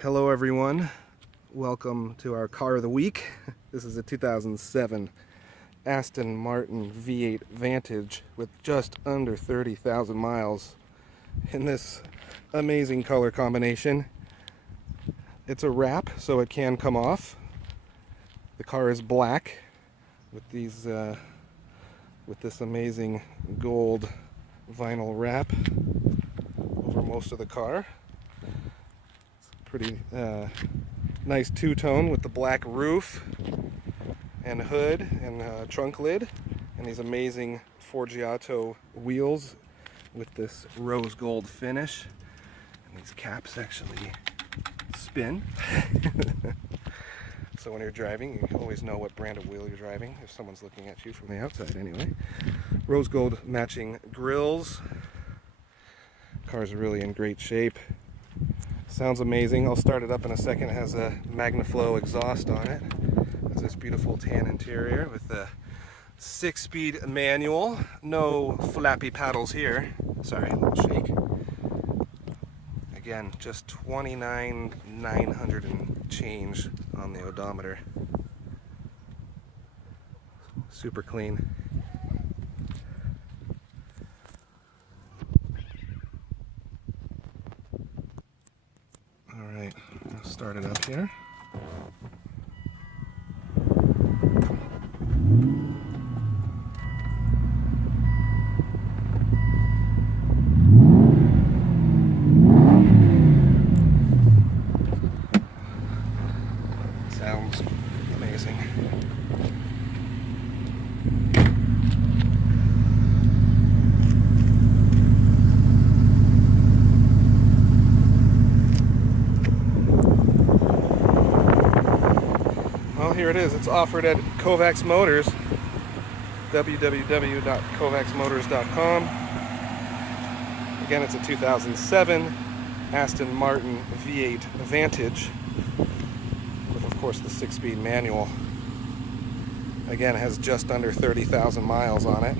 Hello everyone, welcome to our car of the week. This is a 2007 Aston Martin V8 Vantage with just under 30,000 miles in this amazing color combination. It's a wrap, so it can come off. The car is black with these with this amazing gold vinyl wrap over most of the car. Pretty nice two-tone with the black roof and hood and trunk lid, and these amazing Forgiato wheels with this rose gold finish, and these caps actually spin. So when you're driving, you always know what brand of wheel you're driving if someone's looking at you from the outside anyway. Rose gold matching grills. Car's really in great shape. Sounds amazing. I'll start it up in a second. It has a MagnaFlow exhaust on it. It's this beautiful tan interior with a 6-speed manual. No flappy paddles here. Sorry, a little shake. Again, just 29,900 and change on the odometer. Super clean. Alright, let's start it up here. Sounds amazing. Well, here it is. It's offered at Kovacs Motors. www.kovacsmotors.com. Again, it's a 2007 Aston Martin V8 Vantage with, of course, the 6-speed manual. Again, it has just under 30,000 miles on it.